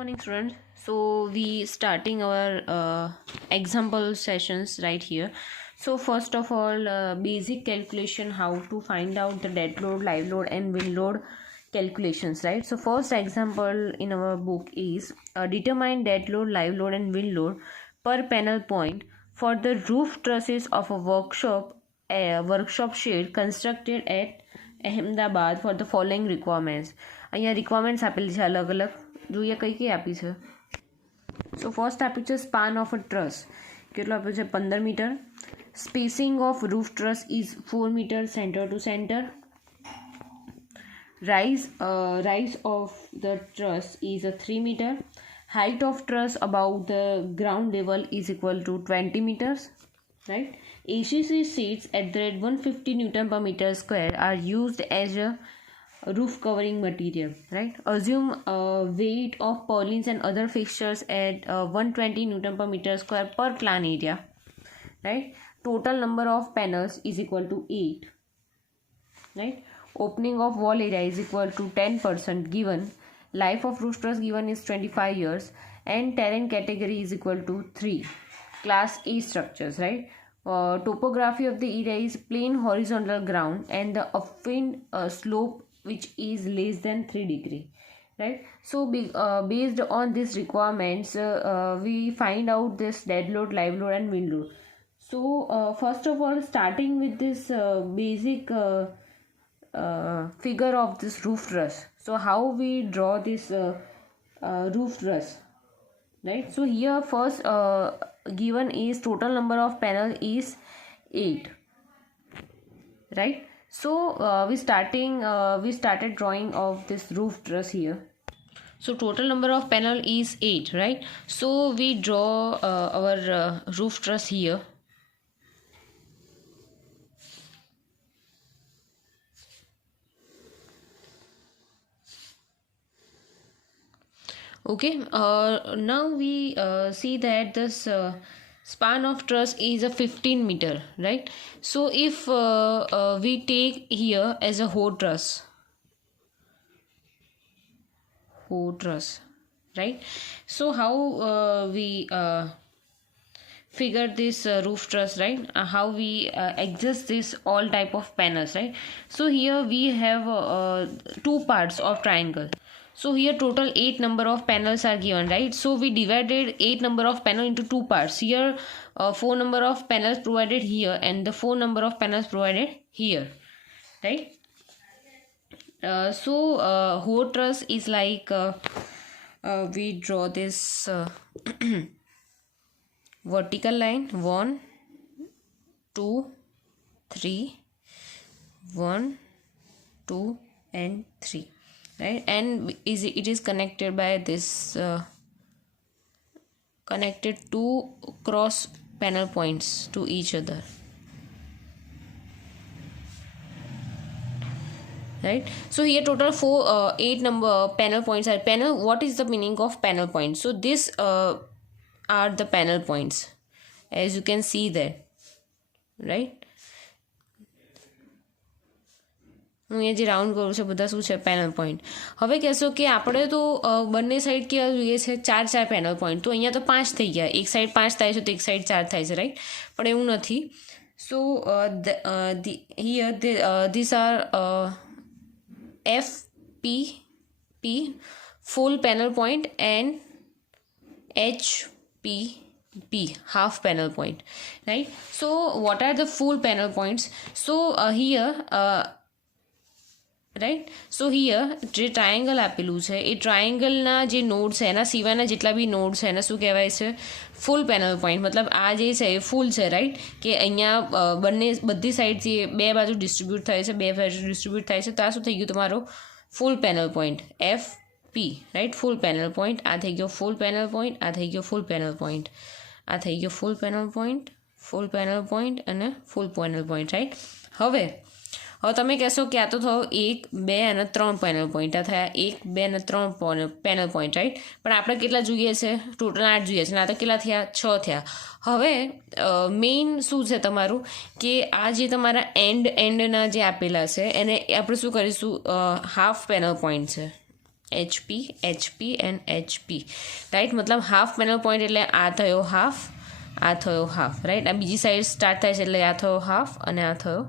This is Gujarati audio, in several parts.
morning, students. So we starting our example sessions right here. So first of all, basic calculation, how to find out the dead load, live load and wind load calculations, right? So first example in our book is determine dead load, live load and wind load per panel point for the roof trusses of a workshop shed constructed at Ahmedabad for the following requirements. અહીંયા રિક્વાયરમેન્ટ્સ આપેલી છે અલગ અલગ. જોઈએ કઈ કઈ આપી છે. સો ફર્સ્ટ આપ્યું છે સ્પાન ઓફ અ ટ્રસ. કેટલો આપ્યો છે? 15 metre. Spacing of roof truss is 4 metre centre to centre. rise of the truss is a 3 meter. Height of truss above the ground level is equal to 20 meters, right? ACC sheets at the rate 150 Newton per meter square are used as a roof covering material, right? Assume weight of purlins and other fixtures at 120 Newton per meter square per plan area, right? Total number of panels is equal to 8, right? Opening of wall area is equal to 10% given. Life of roof truss given is 25 years and terrain category is equal to 3. Class A structures, right? Topography of the area is plain horizontal ground and the upwind slope which is less than 3 degree, right? So based on these requirements, we find out this dead load, live load and wind load. So first of all, starting with this basic figure of this roof truss. So how we draw this roof truss, right? So here first given is total number of panel is 8, right? So we started drawing of this roof truss here. So total number of panel is 8, right? So we draw our roof truss here. Okay, now we see that this span of truss is a 15 meter, right? So if we take here as a hoe truss, right? So how we figure this roof truss, right? How we adjust this all type of panels, right? So here we have 2 parts of triangle. So here total 8 number of panels are given, right? So we divided 8 number of panel into 2 parts. Here 4 number of panels provided here and the 4 number of panels provided here, right? So hoe truss is like we draw this vertical line 1 2 3 1 2 and 3, right? And it is connected by this connected 2 cross panel points to each other, right? So here total 8 number panel points are panel. What is the meaning of panel points? So this are the panel points, as you can see there, right? હું અહીંયા જે રાઉન્ડ કરું છું બધા શું છે પેનલ પોઈન્ટ. હવે કહેશો કે આપણે તો બંને સાઈડ કેવા જોઈએ છે 4 પેનલ પોઈન્ટ, તો અહીંયા તો 5 થઈ ગયા. એક સાઈડ 5 થાય છે તો એક સાઈડ 4 થાય છે, રાઈટ? પણ એવું નથી. સો these are FPP full panel point and HPP half panel point, right? So what are the full panel points? So here right. So here જે ટ્રાયેંગલ આપેલું છે એ ટ્રાયેંગલના જે નોડ છે એના સિવાયના જેટલા બી નોડ છે એને શું કહેવાય છે? ફૂલ પેનલ પોઈન્ટ. મતલબ આ જે છે એ ફૂલ છે, રાઈટ? કે અહીંયા બધી સાઈડથી 2 બાજુ ડિસ્ટ્રીબ્યુટ થાય છે, 2 બાજુ ડિસ્ટ્રીબ્યુટ થાય છે, તો આ શું થઈ ગયું તમારો ફૂલ પેનલ પોઈન્ટ FP, રાઈટ? ફૂલ પેનલ પોઈન્ટ. આ થઈ ગયો ફૂલ પેનલ પોઈન્ટ, આ થઈ ગયો ફૂલ પેનલ પોઈન્ટ, આ થઈ ગયો ફૂલ પેનલ પોઈન્ટ અને ફૂલ પેનલ પોઈન્ટ, રાઈટ? હવે તમે કહેશો કે આ તો થયો 1 2 અને 3 પેનલ પોઈન્ટ. આ થયા 1 2 અને 3 પેનલ પોઈન્ટ, રાઈટ? પણ આપણે કેટલા જોઈએ છે? ટોટલ 8 જોઈએ છે. આ તો કેટલા થયા? 6 થયા. હવે મેઇન શું છે તમારું કે આ જે તમારા એન્ડના જે આપેલા છે એને આપણે શું કરીશું? હાફ પેનલ પોઈન્ટ છે, HP, HP and HP, right. મતલબ હાફ પેનલ પોઈન્ટ એટલે આ થયો હાફ, આ થયો હાફ, રાઈટ. આ બીજી સાઈડ સ્ટાર્ટ થાય છે એટલે આ થયો હાફ અને આ થયો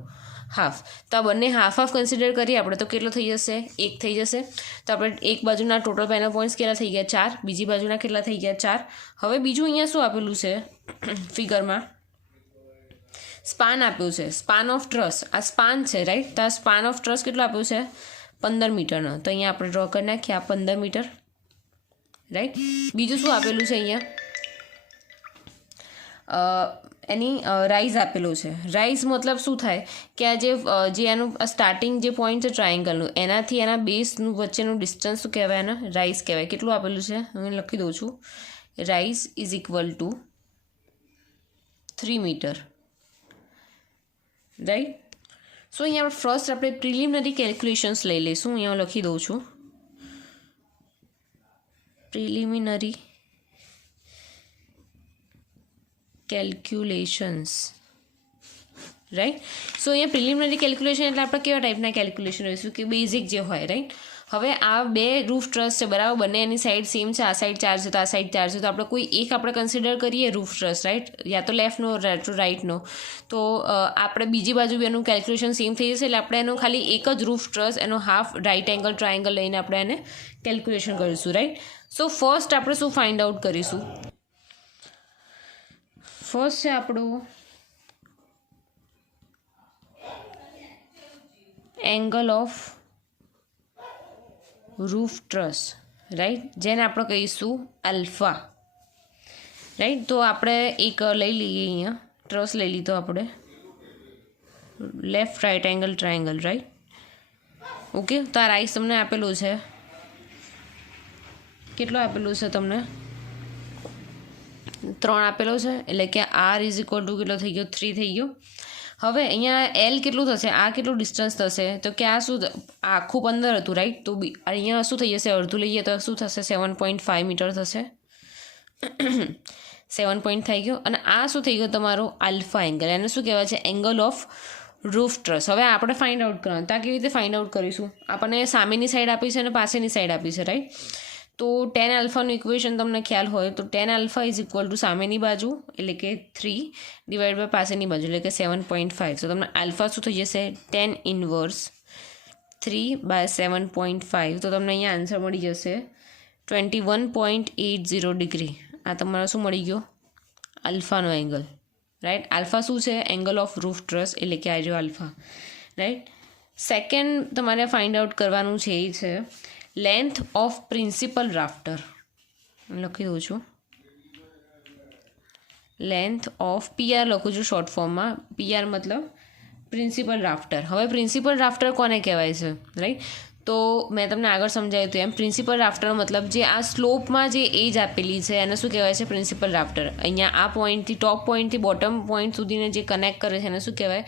હાફ. તો આ બંને હાફ હાફ કન્સિડર કરીએ આપણે તો કેટલો થઈ જશે? 1 થઈ જશે. તો આપણે એક બાજુના ટોટલ પેનલ પોઈન્ટ્સ કેટલા થઈ ગયા? 4. બીજી બાજુના કેટલા થઈ ગયા? 4. હવે બીજું અહીંયા શું આપેલું છે ફિગરમાં? સ્પાન આપ્યું છે, સ્પાન ઓફ ટ્રસ. આ સ્પાન છે, રાઈટ. તો આ સ્પાન ઓફ ટ્રસ કેટલું આપ્યું છે? 15 મીટરનો. તો અહીંયા આપણે ડ્રો કરી નાખીએ આ 15 મીટર, રાઈટ. બીજું શું આપેલું છે અહીંયા? એની રાઇઝ આપેલું છે. રાઇઝ મતલબ શું થાય કે આ જે એનું સ્ટાર્ટિંગ જે પોઈન્ટ છે ટ્રાયંગલનું, એનાથી એના બેસનું વચ્ચેનું ડિસ્ટન્સ શું કહેવાય? એને રાઇઝ કહેવાય. કેટલું આપેલું છે? હું લખી દઉં છું. Rise is equal to 3 metre, right. So અહીંયા ફર્સ્ટ આપણે પ્રિલિમિનરી કેલ્ક્યુલેશન્સ લઈ લઈશું. અહીંયા હું લખી દઉં છું પ્રિલિમિનરી કેલ્ક્યુલેશન્સ, રાઈટ. સો અહીંયા પ્રિલિમિનરી કેલ્ક્યુલેશન એટલે આપણે કેવા ટાઈપના કેલ્ક્યુલેશન લઈશું કે બેઝિક જે હોય, રાઈટ. હવે આ બે રૂફ ટ્રસ છે, બરાબર. બંને એની સાઈડ સેમ છે. આ સાઈડ 4 છે તો આ સાઈડ 4 છે. તો આપણે કોઈ એક આપણે કન્સિડર કરીએ રૂફ ટ્રસ, રાઈટ. યા તો લેફ્ટનો ટુ રાઈટનો. તો આપણે બીજી બાજુ બી એનું કેલ્ક્યુલેશન સેમ થઈ જશે. એટલે આપણે એનું ખાલી એક જ રૂફ ટ્રસ, એનો હાફ રાઈટ એંગલ ટ્રાયંગલ લઈને આપણે એને કેલ્ક્યુલેશન કરીશું, રાઈટ. સો ફર્સ્ટ આપણે શું ફાઇન્ડ આઉટ કરીશું? ફર્સ્ટ છે આપણું angle of roof truss, right. જેને આપણે કહીશું આલ્ફા, રાઈટ. તો આપણે એક લઈ લઈએ, અહીંયા ટ્રસ લઈ લીધો આપણે, left right angle triangle, right. Okay. તો આ રાઈસ તમને આપેલું છે, કેટલું આપેલું છે તમને? 3 આપેલો છે. એટલે કે R ઇઝ ઇક્વલ ટુ કેટલો થઈ ગયો? 3 થઈ ગયો. હવે અહીંયા L કેટલું થશે? આ કેટલું ડિસ્ટન્સ થશે? તો કે આ શું આખું 15 હતું, રાઈટ. તો અહીંયા શું થઈ જશે? અડધું લઈએ તો શું થશે? 7.5 મીટર થશે. 7 પોઈન્ટ થઈ ગયો. અને આ શું થઈ ગયું? તમારું આલ્ફા એંગલ. એને શું કહેવાય છે? Angle of roof truss. હવે આપણે ફાઇન્ડ આઉટ કરવાનું. તો આ કેવી રીતે ફાઇન્ડ આઉટ કરીશું? આપણને સામેની સાઈડ આપી છે અને પાસેની સાઈડ આપી છે, રાઈટ. તો tan આલ્ફાનું ઇક્વેશન તમને ખ્યાલ હોય તો tan alpha is equal two સામેની બાજુ એટલે કે 3 ડિવાઈડ બાય પાસેની બાજુ એટલે કે 7.5. તો તમને આલ્ફા શું થઈ જશે? tan inverse 3/7.5. તો તમને અહીંયા આન્સર મળી જશે 21.80 ડિગ્રી. આ તમારો શું મળી ગયો? આલ્ફાનો એંગલ, રાઈટ. આલ્ફા શું છે? એંગલ ઓફ રૂફ ટ્રસ એટલે કે આ જો આલ્ફા, રાઈટ. સેકન્ડ તમારે ફાઇન્ડ આઉટ કરવાનું છે એ છે લેન્થ ઓફ પ્રિન્સિપલ રાફ્ટર. લખી દઉં છું લેન્થ ઓફ PR લખું છું શોર્ટ ફોર્મમાં. PR મતલબ પ્રિન્સિપલ રાફ્ટર. હવે પ્રિન્સિપલ રાફ્ટર કોને કહેવાય છે, રાઈટ. તો મેં તમને આગળ સમજાવ્યું હતું એમ પ્રિન્સિપલ રાફ્ટર મતલબ જે આ સ્લોપમાં જે એજ આપેલી છે એને શું કહેવાય છે? પ્રિન્સિપલ રાફ્ટર. અહીંયા આ પોઈન્ટથી ટોપ પોઈન્ટથી બોટમ પોઈન્ટ સુધીને જે કનેક્ટ કરે છે એને શું કહેવાય?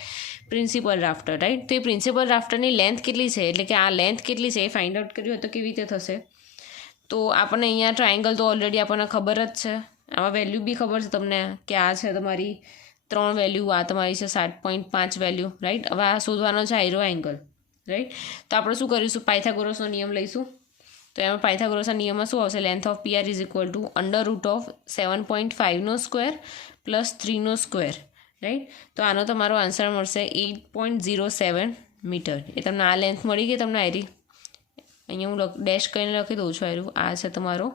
Principal rafter, right. તો એ પ્રિન્સિપલ રાફ્ટરની લેન્થ કેટલી છે એટલે કે આ લેન્થ કેટલી છે એ ફાઇન્ડ આઉટ કર્યું તો કેવી રીતે થશે? તો આપણને અહીંયા ટ્રાયંગલ તો ઓલરેડી આપણને ખબર જ છે. આમાં વેલ્યુ બી ખબર છે તમને કે આ છે તમારી 3 વેલ્યુ, આ તમારી છે 7.5 વેલ્યુ, રાઈટ. હવે આ શોધવાનો છે આયરો એંગલ, રાઈટ. તો આપણે શું કરીશું? પાયથાગોરસનો નિયમ લઈશું. તો એમાં પાયથાગોરસના નિયમમાં શું આવશે? Length of PR is equal two √7.5 square plus 3 square, right. તો આનો તમારો આન્સર મળશે 8.07 મીટર. એ તમને આ લેન્થ મળી ગઈ તમને આયરી. અહીંયા હું ડેશ કરીને લખી દઉં છું આયરું. આ છે તમારો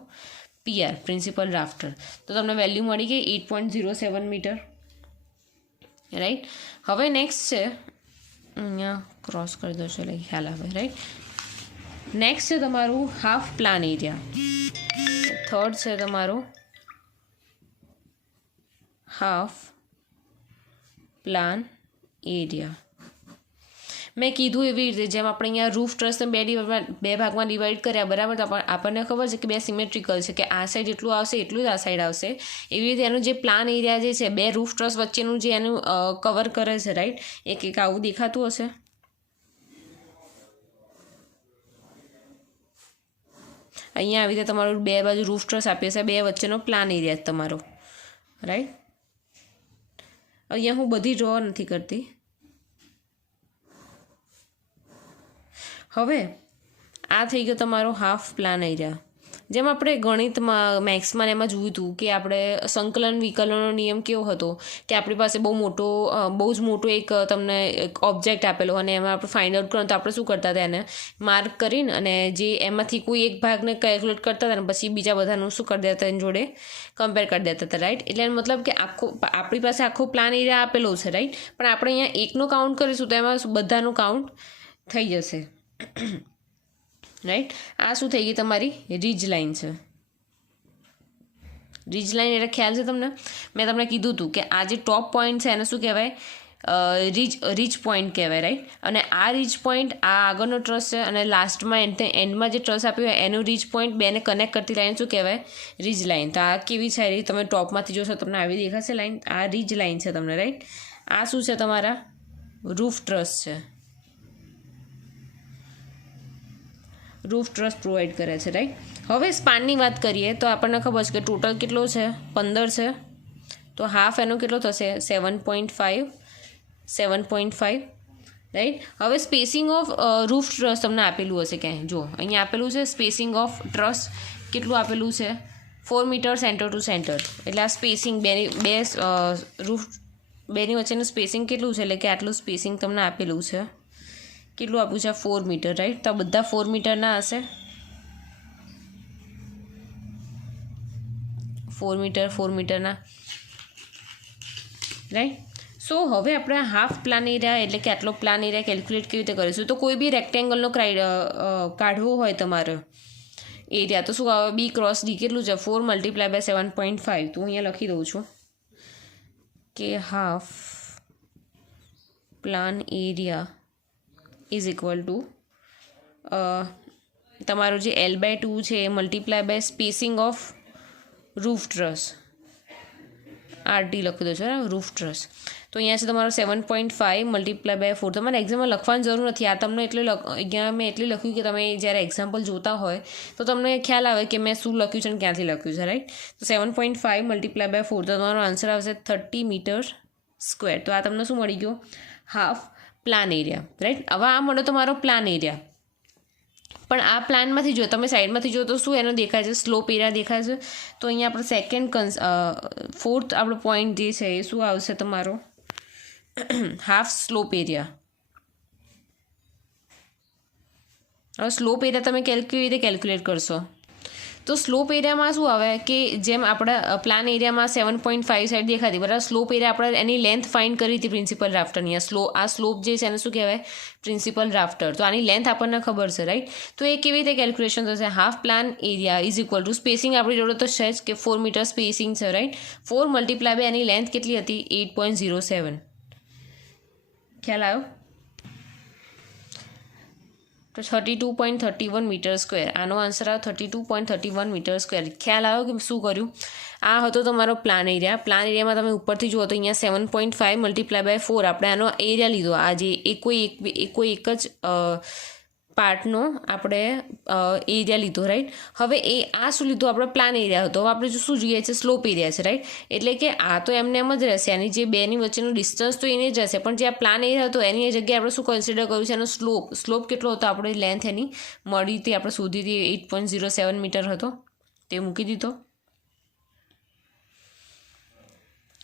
PR પ્રિન્સિપલ રાફ્ટર. તો તમને વેલ્યુ મળી ગઈ 8.07 મીટર, રાઈટ. હવે નેક્સ્ટ છે અહીંયા ક્રોસ કરી દો છો એટલે ખ્યાલ આવે, રાઈટ. નેક્સ્ટ છે તમારું હાફ પ્લાન એરિયા. થર્ડ છે તમારો હાફ પ્લાન એરિયા. મેં કીધું એવી રીતે જેમ આપણે અહીંયા રૂફ ટ્રસને બે ભાગમાં ડિવાઈડ કર્યા, બરાબર. તો આપણને ખબર છે કે બે સિમેટ્રિકલ છે કે આ સાઈડ જેટલું આવશે એટલું જ આ સાઈડ આવશે. એવી રીતે એનું જે પ્લાન એરિયા જે છે બે રૂફ ટ્રસ વચ્ચેનું જે એનું કવર કરે છે, રાઈટ. એક આવું દેખાતું હશે. અહીંયા આવી રીતે તમારું બે બાજુ રૂફ ટ્રસ આપી હશે, બે વચ્ચેનો પ્લાન એરિયા તમારો, રાઈટ. અહીંયા હું બધી ડ્રો નથી કરતી. હવે આ થઈ ગયો તમારો હાફ પ્લાન એરિયા. જેમ આપણે ગણિતમાં મેથ્સમાં એમાં જોયું હતું કે આપણે સંકલન વિકલનનો નિયમ કેવો હતો કે આપણી પાસે બહુ જ મોટો એક તમને એક ઓબ્જેક્ટ આપેલો અને એમાં આપણે ફાઇન્ડ આઉટ કરવાનું તો આપણે શું કરતા હતા, એને માર્ક કરીને અને જે એમાંથી કોઈ એક ભાગને કેલ્ક્યુલેટ કરતા હતા ને પછી બીજા બધાનું શું કરી દેતા એની જોડે કમ્પેર કરી દેતા હતા, રાઈટ. એટલે એનો મતલબ કે આપણી પાસે આખો પ્લાન એરિયા આપેલો છે, રાઈટ. પણ આપણે અહીંયા એકનો કાઉન્ટ કરીશું તો એમાં બધાનું કાઉન્ટ થઈ જશે, રાઈટ. આ શું થઈ ગઈ તમારી રીજ લાઇન છે. રીજ લાઇન એટલે ખ્યાલ છે તમને? મેં તમને કીધું હતું કે આ જે ટોપ પોઈન્ટ છે એને શું કહેવાય? રીચ પોઈન્ટ કહેવાય, રાઈટ. અને આ રીચ પોઈન્ટ આ આગળનો ટ્રસ છે અને લાસ્ટમાં એન્ડમાં જે ટ્રસ આપ્યું હોય એનું રીચ પોઈન્ટ બેને કનેક્ટ કરતી લાઈન શું કહેવાય? Ridge line. તો આ કેવી છે? તમે ટોપમાંથી જોશો તમને આવી દેખાશે લાઈન. આ રીજ લાઇન છે તમને, રાઈટ. આ શું છે? તમારા રૂફ ટ્રસ છે. રૂફ ટ્રસ પ્રોવાઈડ કરે છે, રાઈટ. હવે સ્પાનની વાત કરીએ તો આપણને ખબર છે કે ટોટલ કેટલો છે? 15 છે. તો હાફ એનો કેટલો થશે? 7.5, રાઈટ. હવે સ્પેસિંગ ઓફ રૂફ ટ્રસ તમને આપેલું હશે ક્યાંય, જો અહીંયા આપેલું છે સ્પેસિંગ ઓફ ટ્રસ કેટલું આપેલું છે? 4 મીટર સેન્ટર ટુ સેન્ટર. એટલે આ સ્પેસિંગ રૂફ બેની વચ્ચેનું સ્પેસિંગ કેટલું છે? એટલે કે આટલું સ્પેસિંગ તમને આપેલું છે. કેટલું આપ્યું છે? 4 મીટર, રાઈટ. તો બધા 4 મીટરના હશે. 4 મીટરના, રાઈટ. સો હવે આપણે હાફ પ્લાન એરિયા એટલે કે આટલો પ્લાન એરિયા કેલ્ક્યુલેટ કેવી રીતે કરીશું? તો કોઈ બી રેક્ટેંગલનો કાઢવો હોય તમારે એરિયા તો શું આવે? B ક્રોસ D કેટલું છે? 4 × 7.5. તો અહીંયા લખી દઉં છું કે half plan area is equal two તમારું જે L/2 છે એ × spacing of roof truss RT લખી દો છો, રૂફ ટ્રસ. તો અહીંયા છે તમારો 7.5 × 4. તમારે એક્ઝામમાં લખવાની જરૂર નથી. આ તમને અહીંયા મેં એટલે લખ્યું કે તમે જ્યારે એક્ઝામ્પલ જોતા હોય તો તમને ખ્યાલ આવે કે મેં શું લખ્યું છે અને ક્યાંથી લખ્યું છે, રાઈટ. તો 7.5 × 4 તો તમારો આન્સર આવશે 30 મીટર સ્ક્વેર. તો આ તમને શું મળી ગયો? Half plan area, right. હવે આ મળ્યો તમારો પ્લાન એરિયા. પણ આ પ્લાનમાંથી જો તમે સાઈડમાંથી જો તો શું એનો દેખાય છે? સ્લોપ એરિયા દેખાય છે. તો અહીંયા આપણે ફોર્થ આપણો પોઈન્ટ જે છે એ શું આવશે તમારો? Half slope area. હવે સ્લોપ એરિયા તમે કેવી રીતે કેલ્ક્યુલેટ કરશો? તો સ્લોપ એરિયામાં શું આવે કે જેમ આપણા પ્લાન એરિયામાં 7.5 સાઈડ દેખાતી, બરાબર. સ્લોપ એરિયા આપણે એની લેન્થ ફાઇન્ડ કરી હતી પ્રિન્સિપલ રાફ્ટરની. આ સ્લોપ જે છે એને શું કહેવાય? પ્રિન્સિપલ રાફ્ટર. તો આની લેન્થ આપણને ખબર છે, રાઈટ. તો એ કેવી રીતે કેલ્ક્યુલેશન થશે? Half plan area is equal two spacing આપણી જોડે તો છે જ કે 4 મીટર સ્પેસિંગ છે, રાઈટ. 4 × એની લેન્થ કેટલી હતી? 8.07. ખ્યાલ આવ્યો? તો 32.31 મીટર સ્ક્વેર. આનો આન્સર આવ્યો 32.31 મીટર સ્ક્વેર. ખ્યાલ આવ્યો કે શું કર્યું? આ હતો તમારો પ્લાન એરિયા. પ્લાન એરિયામાં તમે ઉપરથી જુઓ તો અહીંયા 7.5 × 4 આપણે આનો એરિયા લીધો. આ જે કોઈ એક જ પાર્ટનો આપણે એરિયા લીધો, રાઈટ. હવે આ શું લીધું? આપણે પ્લાન એરિયા હતો. હવે આપણે શું જોઈએ છે? સ્લોપ એરિયા છે, રાઈટ. એટલે કે આ તો એમને એમ જ રહેશે. આની જે બેની વચ્ચેનું ડિસ્ટન્સ તો એને જ રહેશે, પણ જે આ પ્લાન એરિયા હતો એની જગ્યાએ આપણે શું કન્સિડર કર્યું છે? એનો સ્લોપ કેટલો હતો? આપણે લેન્થ એની મળી હતી, આપણે શોધી હતી 8.07 મીટર હતો, તે મૂકી દીધો,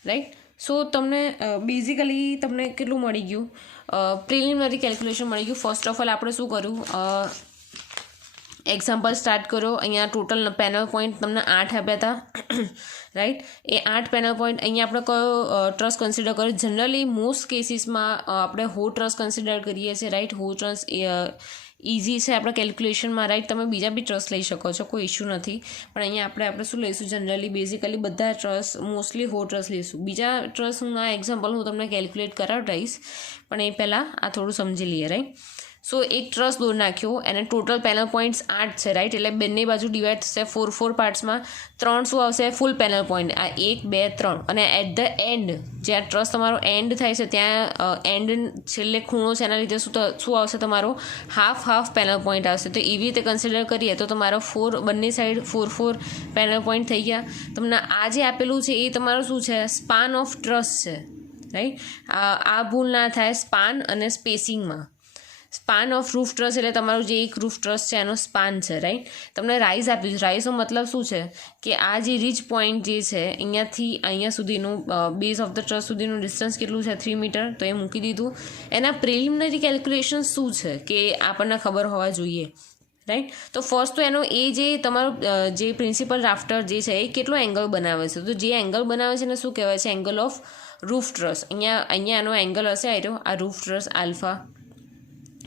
રાઈટ. સો તમને બેઝિકલી તમને કેટલું મળી ગયું? પ્રિલિમિનરી કેલ્ક્યુલેશન મળી ગયું. ફર્સ્ટ ઓફ ઓલ આપણે શું કર્યું? એક્ઝામ્પલ સ્ટાર્ટ કર્યો. અહીંયા ટોટલ પેનલ પોઈન્ટ તમને 8 આપ્યા હતા, રાઈટ. એ 8 પેનલ પોઈન્ટ અહીંયા આપણે કયો ટ્રસ કન્સિડર કર્યો? જનરલી મોસ્ટ કેસીસમાં આપણે હો ટ્રસ કન્સિડર કરીએ છીએ, રાઈટ. હો ટ્રસ ઇઝી છે આપણા કેલ્ક્યુલેશનમાં, રાઈટ. તમે બીજા બી ટ્રસ લઈ શકો છો, કોઈ ઇશ્યુ નથી. પણ અહીંયા આપણે શું લઈશું? જનરલી બેઝિકલી બધા ટ્રસ મોસ્ટલી હો ટ્રસ લઈશું. બીજા ટ્રસના એક્ઝામ્પલ હું તમને કેલ્ક્યુલેટ કરાવીશ, પણ એ પહેલાં આ થોડું સમજી લઈએ, રાઈટ. સો એક ટ્રસ દોર નાખ્યો, એને ટોટલ પેનલ પોઈન્ટ્સ 8 છે, રાઈટ. એટલે બંને બાજુ ડિવાઈડ થશે 4 પાર્ટ્સમાં. 3 શું આવશે? ફૂલ પેનલ પોઈન્ટ. આ 1, 2, 3. અને એટ ધ એન્ડ જ્યાં ટ્રસ તમારો એન્ડ થાય છે ત્યાં એન્ડ છેલ્લે ખૂણો છે એના લીધે શું આવશે? તમારો હાફ પેનલ પોઈન્ટ આવશે. તો એવી રીતે કન્સિડર કરીએ તો તમારો બંને સાઈડ 4 પેનલ પોઈન્ટ થઈ ગયા. તમને આ જે આપેલું છે એ તમારું શું છે? સ્પાન ઓફ ટ્રસ છે, રાઈટ. આ ભૂલ ના થાય સ્પાન અને સ્પેસિંગમાં. સ્પાન ઓફ રૂફ ટ્રસ એટલે તમારું જે એક રૂફ ટ્રસ છે એનો સ્પાન છે, રાઈટ. તમને રાઇઝ આપ્યું છે. રાઇઝનો મતલબ શું છે કે આ જે રીચ પોઈન્ટ જે છે અહીંયાથી અહીંયા સુધીનું બેઝ ઓફ ધ ટ્રસ સુધીનું ડિસ્ટન્સ કેટલું છે 3 મીટર, તો એ મૂકી દીધું. એના પ્રિલિમિનરી કેલ્ક્યુલેશન શું છે કે આપણને ખબર હોવા જોઈએ, રાઈટ. તો ફર્સ્ટ તો એનો એ જે તમારો જે પ્રિન્સિપલ રાફ્ટર જે છે એ કેટલો એંગલ બનાવે છે, તો જે એંગલ બનાવે છે એને શું કહેવાય છે, એંગલ ઓફ રૂફ ટ્રસ. અહીંયા એનો એંગલ હશે આ રૂફ ટ્રસ આલ્ફા,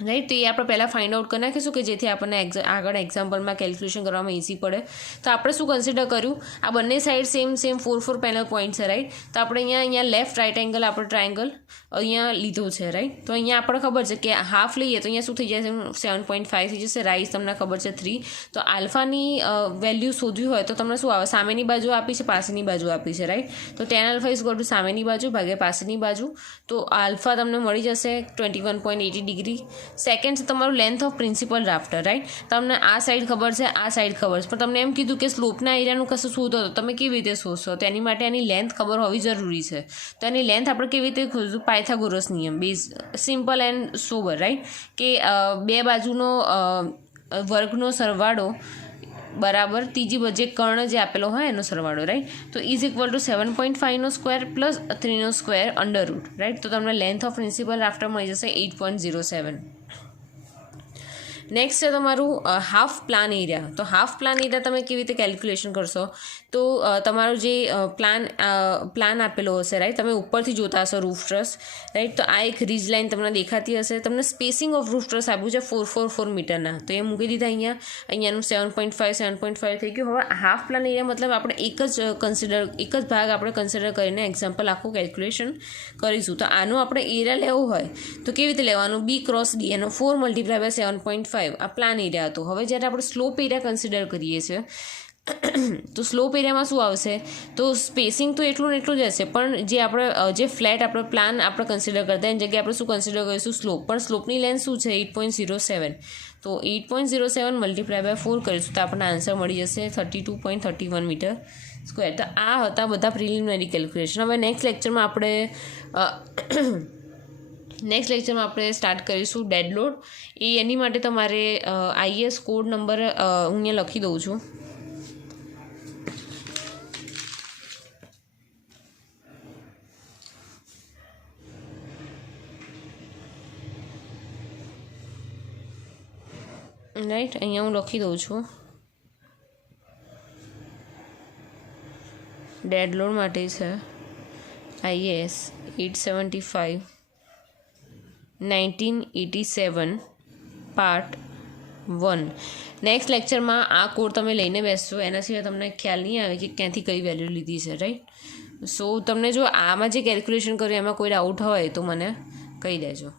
રાઈટ. તો એ આપણે પહેલાં ફાઇન્ડ આઉટ કરી નાખીશું કે જેથી આપણને આગળ એક્ઝામ્પલમાં કેલ્ક્યુલેશન કરવામાં ઇઝી પડે. તો આપણે શું કન્સિડર કર્યું, આ બંને સાઈડ સેમ 4 પેનલ પોઈન્ટ છે, રાઈટ. તો આપણે અહીંયા લેફ્ટ રાઇટ એંગલ આપણે ટ્રાયંગલ અહીંયા લીધું છે, રાઈટ. તો અહીંયા આપણે ખબર છે કે હાફ લઈએ તો અહીંયા શું થઈ જશે 7.5 થઈ જશે. રાઇઝ તમને ખબર છે 3. તો આલ્ફાની વેલ્યુ શોધવી હોય તો તમને શું આવે, સામેની બાજુ આપી છે, પાસેની બાજુ આપી છે, રાઈટ. તો tan alpha is equal two સામેની બાજુ ભાગ્યા પાસેની બાજુ. તો આલ્ફા તમને મળી જશે 21.80 ડિગ્રી. સેકન્ડ છે તમારું length of principal rafter, right. તમને આ સાઈડ ખબર છે, આ સાઈડ ખબર છે, પણ તમને એમ કીધું કે સ્લોપના એરિયાનું કશું શોધો તો તમે કેવી રીતે શોધશો, તો એની માટે એની લેન્થ ખબર હોવી જરૂરી છે. તો એની લેન્થ આપણે કેવી રીતે શોધશું, પાયથાગોરસ નિયમ, base simple and sober, right. કે બે બાજુનો વર્ગનો સરવાળો બરાબર ત્રીજી જે કર્ણ જે આપેલો હોય એનો સરવાળો, રાઈટ. તો ઇઝ ઇક્વલ ટુ 7.5નો સ્ક્વેર પ્લસ 3નો સ્ક્વેર અંડર રૂટ, રાઈટ. તો તમને લેન્થ ઓફ પ્રિન્સિપલ રાફ્ટર મળી જશે 8.07. નેક્સ્ટ છે તમારું હાફ પ્લાન એરિયા. તો હાફ પ્લાન એરિયા તમે કેવી રીતે કેલ્ક્યુલેશન કરશો, તો તમારો જે પ્લાન આપેલો હશે, રાઈટ. તમે ઉપરથી જોતા હશો રૂફ ટ્રસ, રાઈટ. તો આ એક રીજ લાઇન તમને દેખાતી હશે. તમને સ્પેસિંગ ઓફ રૂફ ટ્રસ આપ્યું છે 4 મીટરના, તો એ મૂકી દીધા અહીંયાનું 7.5 થઈ ગયું. હવે હાફ પ્લાન એરિયા મતલબ આપણે એક જ ભાગ આપણે કન્સિડર કરીને એક્ઝામ્પલ આખું કેલ્ક્યુલેશન કરીશું. તો આનો આપણે એરિયા લેવો હોય તો કેવી રીતે લેવાનું, B ક્રોસ D એનો 4 મલ્ટીપ્લાય બાય 7.5 આ પ્લાન એરિયા હતો. હવે જ્યારે આપણે સ્લોપ એરિયા કન્સિડર કરીએ છીએ તો સ્લોપ એરિયામાં શું આવશે, તો સ્પેસિંગ તો એટલું ને એટલું જ હશે, પણ જે આપણે જે ફ્લેટ આપણે પ્લાન આપણે કન્સિડર કરતા એની જગ્યાએ આપણે શું કન્સિડર કરીશું, સ્લોપ. પણ સ્લોપની લેન્થ શું છે 8.07. તો 8.07 મલ્ટીપ્લાય બાય 4 કરીશું તો આપણને આન્સર મળી જશે 32.31 મીટર સ્ક્વેર. તો આ હતા બધા પ્રિલિમિનરી કેલ્ક્યુલેશન. હવે નેક્સ્ટ લેક્ચરમાં આપણે સ્ટાર્ટ કરીશું ડેડ લોડ. એની માટે તમારે IS કોડ નંબર હું અહીંયા લખી દઉં છું. રાઈટ, અહીંયા હું લખી દઉં છું. ડેડ લોડ માટે છે IS 875 1987 પાર્ટ 1. નેક્સ્ટ લેક્ચરમાં આ કોડ તમે લઈને બેસશો, એના સિવાય તમને ખ્યાલ નહીં આવે કે ક્યાંથી કઈ વેલ્યુ લીધી છે, રાઈટ. સો તમને જો આમાં જે કેલ્ક્યુલેશન કર્યું એમાં કોઈ ડાઉટ હોય તો મને કહી દેજો.